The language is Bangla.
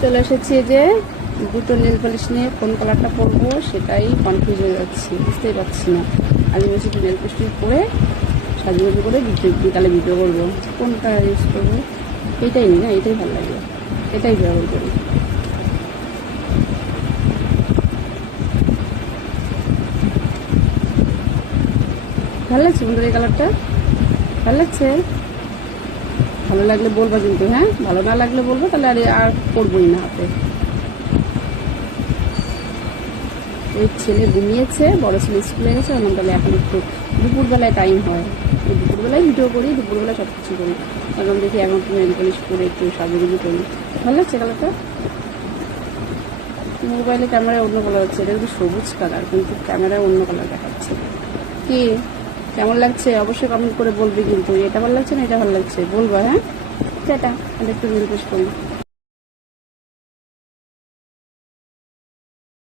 চলে এসেছি যে দুটো নেল পলিশ নিয়ে কোন কালারটা পরবো সেটাই কনফিউজ হয়ে যাচ্ছি, বুঝতেই পারছি না। আমি বলছি নেল পলিশ পরে সাজুগুজু করে বিকালে ভিডিও করব। কোন কালার ইউজ করব? এটাই নি না, এটাই ভালো লাগে। এটাই ব্যবহার করি। ভালো লাগছে বন্ধুরা এই কালারটা ভালো লাগছে? ভালো লাগলে বলব কিন্তু হ্যাঁ? ভালো না লাগলে বলব, তাহলে আর আর করবোই না হাতে। ওই ছেলে ঘুমিয়েছে, বড় ছেলে স্কুলে গেছে আমার তাহলে এখন একটু দুপুরবেলায় টাইম হয়। দুপুরবেলায় ভিডিও করি, দুপুরবেলায় সব কিছু করি। এখন দেখি এখন একটু নেল পলিশ করে একটু সাজুগুজু করি। ভালো লাগছে কালারটা? মোবাইলে ক্যামেরায় অন্য কালার হচ্ছে, এটা কিন্তু সবুজ কালার কিন্তু ক্যামেরায় অন্য কালার দেখাচ্ছে। কি? কেমন লাগছে? অবশ্যই কমেন্ট করে বলবি কিন্তু। এটা ভালো লাগছে না এটা ভালো লাগছে? বলব হ্যাঁ? সেটা। একটু রিকোয়েস্ট করি